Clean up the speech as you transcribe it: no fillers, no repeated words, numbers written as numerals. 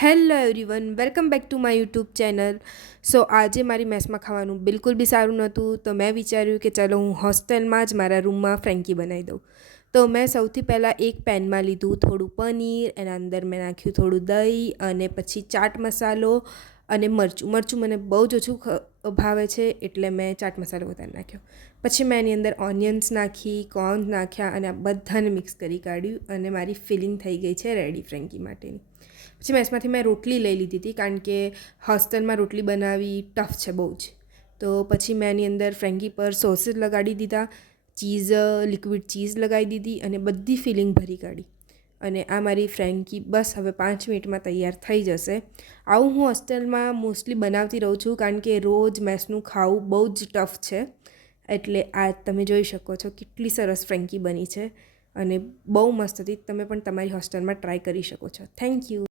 Hello everyone, welcome back to my YouTube channel. So આજે મારી મેસમાં ખાવાનું બિલકુલ બી સારું નહોતું, તો મેં વિચાર્યું કે ચલો હું હોસ્ટેલમાં જ મારા રૂમમાં ફ્રેન્કી બનાવી દઉં. તો મેં સૌથી પહેલાં એક પેનમાં લીધું થોડું પનીર, એના અંદર મેં નાખ્યું થોડું દહીં અને પછી ચાટ મસાલો અને મરચું મને બહુ જ ઓછું ભાવે છે, એટલે મેં ચાટ મસાલો વધારે નાખ્યો. પછી મેં એની અંદર ઓનિયન્સ નાખી, કોર્ન્સ નાખ્યા અને આ બધાને મિક્સ કરી કાઢ્યું અને મારી ફિલિંગ થઈ ગઈ છે રેડી ફ્રેન્કી માટેની. પછી મેસમાંથી મેં રોટલી લઈ લીધી હતી, કારણ કે હોસ્ટેલમાં રોટલી બનાવવી ટફ છે બહુ જ. તો પછી મેં એની અંદર ફ્રેન્કી પર સોસીસ લગાડી દીધા, લિક્વિડ ચીઝ લગાવી દીધી અને બધી ફિલિંગ ભરી કાઢી. અને આ મારી ફ્રેન્કી બસ હવે 5 મિનિટમાં તૈયાર થઈ જશે. આવું હું હોસ્ટેલમાં મોસ્ટલી બનાવતી રહું છું, કારણ કે રોજ મેસનું ખાવું બહુ જ ટફ છે. એટલે આ તમે જોઈ શકો છો કેટલી સરસ ફ્રેન્કી બની છે અને બહુ મસ્ત હતી. તમે પણ તમારી હોસ્ટેલમાં ટ્રાય કરી શકો છો. Thank you.